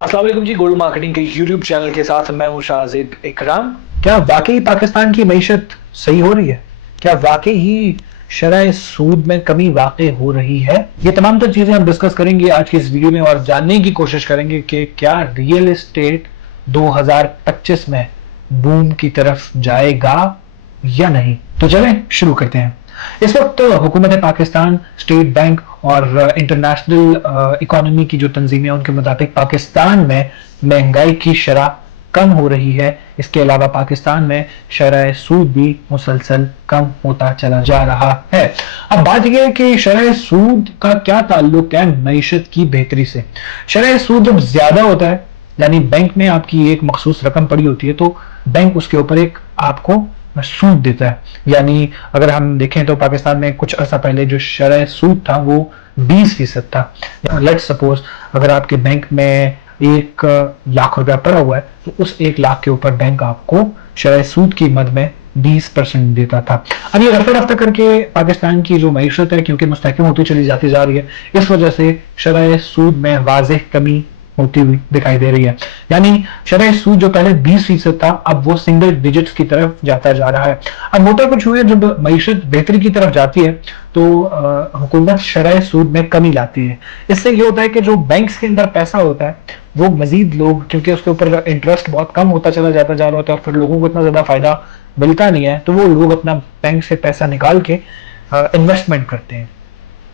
अस्सलाम वालेकुम जी। Gold marketing के यूट्यूब चैनल के साथ मैं हूं शाहजेब इकराम। क्या वाकई पाकिस्तान की मईशत सही हो रही है? क्या वाकई ही शरह सूद में कमी वाकई हो रही है? ये तमाम तो चीजें हम डिस्कस करेंगे आज की इस वीडियो में और जानने की कोशिश करेंगे कि क्या रियल एस्टेट 2025 में बूम की तरफ जाएगा या नहीं। तो चलें शुरू करते हैं। इस वक्त हुकूमत पाकिस्तान, स्टेट बैंक और इंटरनेशनल इकोनॉमी की जो तंजीमें हैं उनके मुताबिक पाकिस्तान में महंगाई की शरह कम हो रही है। इसके अलावा पाकिस्तान में शरह सूद भी मुसलसल कम होता चला जा रहा है। अब बात यह है कि शरह सूद का क्या ताल्लुक है मईशत की बेहतरी से। शरह सूद जब ज्यादा होता है, यानी बैंक में आपकी एक मखसूस रकम पड़ी होती है तो बैंक उसके ऊपर एक आपको सूद देता है। यानी अगर हम देखें तो पाकिस्तान में कुछ अर्सा पहले जो शरह सूद था वो 20% था। लेट्स सपोज अगर आपके बैंक में 1 लाख रुपया पड़ा हुआ है तो उस 1 लाख के ऊपर बैंक आपको शरह सूद की मद में 20% देता था। अब ये रफ्ता रफ्ता करके पाकिस्तान की जो मईशत है क्योंकि मुस्तहकम होती चली जाती जा रही है, इस वजह से शरह सूद में वाज़ेह कमी होती हुई दिखाई दे रही है। यानी शरह सूद जो पहले 20% था अब वो सिंगल डिजिट्स की तरफ जाता जा रहा है। अब होता कुछ हुआ, जब मईशत बेहतरी की तरफ जाती है तो हुकूमत शरह सूद में कमी लाती है। इससे ये होता है कि जो बैंक्स के अंदर पैसा होता है वो मजीद लोग, क्योंकि उसके ऊपर इंटरेस्ट बहुत कम होता चला जाता जा रहा होता है और फिर लोगों को इतना ज्यादा फायदा मिलता नहीं है, तो वो लोग अपना बैंक से पैसा निकाल के इन्वेस्टमेंट करते हैं।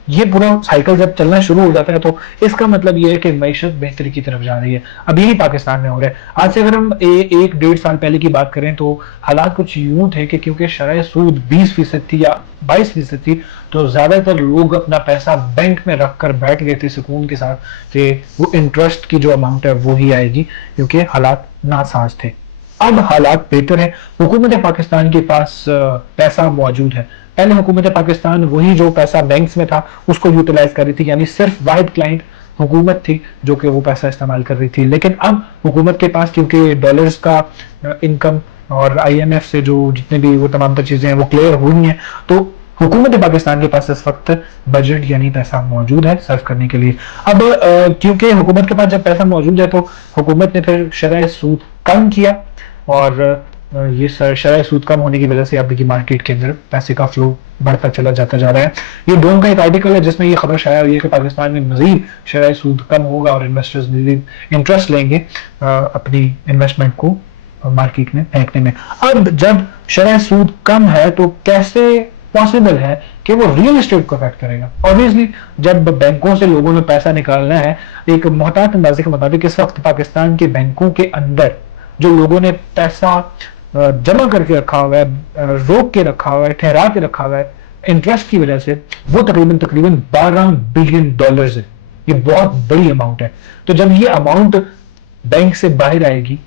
ये पूरा साइकिल जब चलना शुरू हो जाता है तो इसका मतलब ये है कि मईशत बेहतरी की तरफ जा रही है। अब यही पाकिस्तान में हो रहा है। आज से अगर हम 1-1.5 साल पहले की बात करें तो हालात कुछ यूं थे कि क्योंकि शरह सूद 20% थी या 22% थी तो ज्यादातर लोग अपना पैसा बैंक में रख कर बैठ गए थे सुकून के साथ कि वो इंटरेस्ट की जो अमाउंट है वो ही आएगी, क्योंकि हालात नासाज थे। अब हालात बेहतर है, हुकूमत पाकिस्तान के पास पैसा मौजूद है। पहले हुकूमत पाकिस्तान वही जो पैसा बैंक्स में था उसको यूटिलाइज कर रही थी, यानी सिर्फ वाहिद क्लाइंट हुकूमत थी जो कि वो पैसा इस्तेमाल कर रही थी। लेकिन अब हुकूमत के पास क्योंकि डॉलर्स का इनकम और IMF से जो जितने भी वो तमाम चीजें हैं वो क्लियर हुई हैं, तो हुकूमत पाकिस्तान के पास इस वक्त बजट यानी पैसा मौजूद है सर्व करने के लिए। अब क्योंकि हुकूमत के पास जब पैसा मौजूद है तो हुकूमत ने फिर शरह सूद कम किया और ये शरह सूद कम होने की वजह से आप देखिए मार्केट के अंदर पैसे का फ्लो बढ़ता चला जाता जा रहा है। ये डोम का एक आर्टिकल है जिसमें ये खबर शाया हुई है कि पाकिस्तान में मजीद शरह सूद कम होगा और इन्वेस्टर्स मजीद इंटरेस्ट लेंगे अपनी इन्वेस्टमेंट को मार्केट में फेंकने में। अब जब शरह सूद कम है तो कैसे पॉसिबल है कि वो रियल एस्टेट को अफेक्ट करेगा? ऑब्वियसली जब बैंकों से लोगों ने पैसा निकालना है, एक मोहतात अंदाजे के मुताबिक इस वक्त पाकिस्तान के बैंकों के अंदर जो लोगों ने पैसा जमा करके रखा हुआ है, रोक के रखा हुआ है, ठहरा के रखा हुआ है इंटरेस्ट की वजह से, वो तकरीबन 12 बिलियन डॉलर्स है। ये बहुत बड़ी अमाउंट है। तो जब ये अमाउंट बैंक से बाहर आएगी,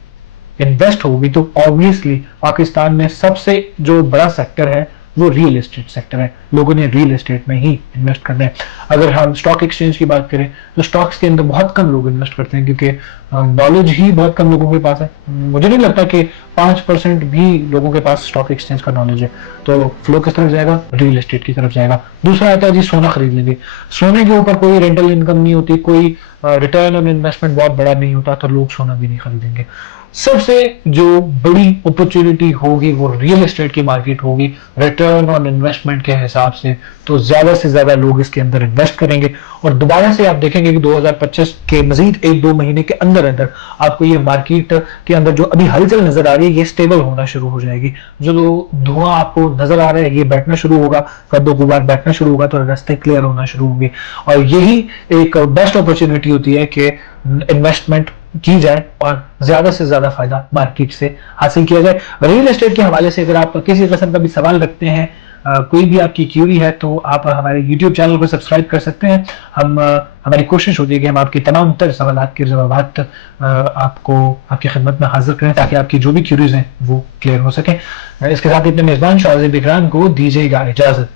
इन्वेस्ट होगी, तो ऑब्वियसली पाकिस्तान में सबसे जो बड़ा सेक्टर है वो रियल एस्टेट सेक्टर है। लोगों ने रियल एस्टेट में ही इन्वेस्ट करना है। अगर हम स्टॉक एक्सचेंज की बात करें तो स्टॉक्स के अंदर बहुत कम लोग इन्वेस्ट करते हैं क्योंकि नॉलेज ही बहुत कम लोगों के पास है। मुझे नहीं लगता कि 5% भी लोगों के पास स्टॉक एक्सचेंज का नॉलेज है। तो फ्लो किस तरफ जाएगा? रियल एस्टेट की तरफ जाएगा। दूसरा आता है जी सोना खरीद लेंगे। सोने के ऊपर कोई रेंटल इनकम नहीं होती, कोई रिटर्न ऑन इन्वेस्टमेंट बहुत बड़ा नहीं होता, तो लोग सोना भी नहीं खरीदेंगे। सबसे जो बड़ी अपॉर्चुनिटी होगी वो रियल एस्टेट की मार्केट होगी। रिटर्न ऑन इन्वेस्टमेंट के हिसाब से तो ज्यादा से ज्यादा लोग इसके अंदर इन्वेस्ट करेंगे और दोबारा से आप देखेंगे कि 2025 के मजीद 1-2 महीने के अंदर अंदर आपको ये मार्केट के अंदर जो अभी हलचल नजर आ रही है ये स्टेबल होना शुरू हो जाएगी। जो धुआं आपको नजर आ रहा है ये बैठना शुरू होगा, कद्दो गुबार बैठना शुरू होगा, तो रास्ते क्लियर होना शुरू होंगे। और यही एक बेस्ट अपॉर्चुनिटी होती है कि इन्वेस्टमेंट की जाए और ज्यादा से ज्यादा फायदा मार्केट से हासिल किया जाए। रियल एस्टेट के हवाले से अगर आप किसी किस्म का भी सवाल रखते हैं, कोई भी आपकी क्यूरी है, तो आप हमारे YouTube चैनल को सब्सक्राइब कर सकते हैं। हमारी कोशिश होती है कि हम आपके तमाम तर सवालात के जवाब आपको आपकी खिदमत में हाजिर करें ताकि आपकी जो भी क्यूरीज हैं वो क्लियर हो सके। इसके साथ ही अपने मेजबान शाहजेब इकराम को दीजिएगा इजाजत।